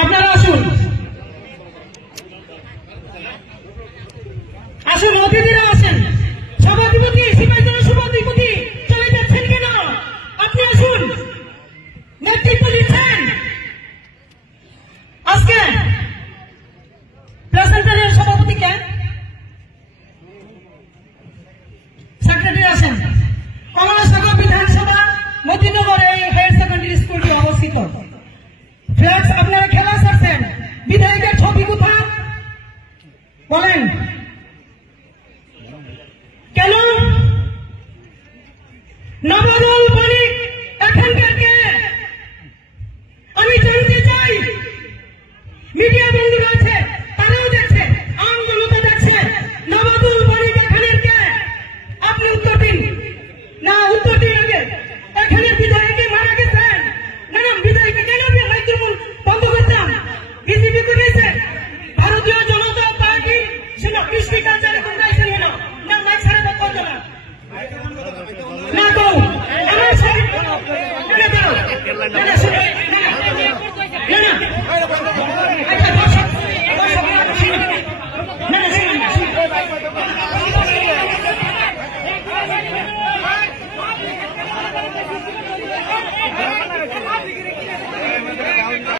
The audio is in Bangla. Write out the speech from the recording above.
আপনারা আসুন, আসুন, অতিথিরা আসেন। সভাধিপতি, সিপাহীজলা সভাধিপতি চলে যাচ্ছেন কেন? আপনি আসুন, নেতৃত্ব দিচ্ছেন। আজকে প্রেসেন্টারের সভাপতি কে? সেক্রেটারি আসেন। কমলাসাগর বিধানসভা মতিনগরে এই হায়ার সেকেন্ডারি স্কুলটি অবস্থিত। ফ্ল্যাক্স আপনারা খেলা ছাড়ছেন, বিধায়কের ছবি কোথায় বলেন?